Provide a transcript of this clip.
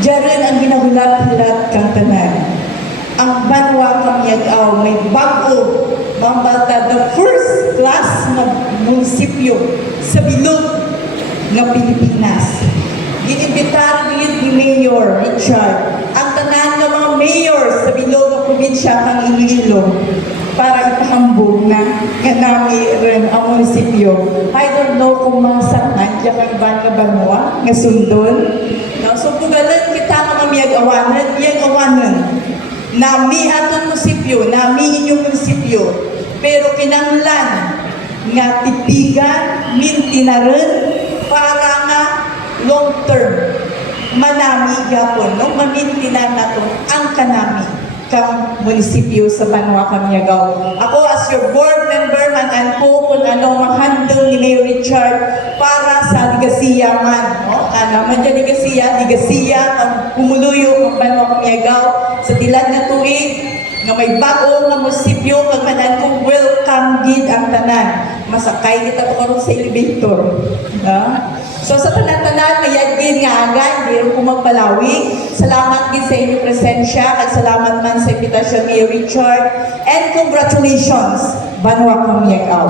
Diyan ang ginahulat-hulat kang tanan. Ang banwa Kamyag-aw may bago, mambalta, the first class na munisipyo sa bilog ng Pilipinas. Ginimbitar ni Mayor Richard ang tanan ng mga mayor sa bilog ng probinsya ng Iloilo para ipahambog na nami rin ang munisipyo. I don't know kung masahan diya kang banwa nga sundon. No? So pugalan kita mga miyag awanan, nami atong munisipyo, nami inyong munisipyo, pero kinanglan nga titigan, mintinaran para nga long term manami gapon no mamintinan nato ang kanami kang munisipyo sa Banwa Kamyagaw. Ako as your board member man ko kung anong mahandong ni Mayor Richard para sa ligasiya man no man dyan ligasiya ang pumuluyo ang Banwa Kamyagaw sa tilan na tuig nga may bago nga munisipyo kag manan ko welcome gid ang tanan. Masakay kita to karon sa elevator. So sa tanan-tanan mayadgin nga agad, di rin ko magpalawi. Salamat din sa inyong presensya at salamat man sa imbitasyon ni Richard. And congratulations, Banwa Kamyagaw.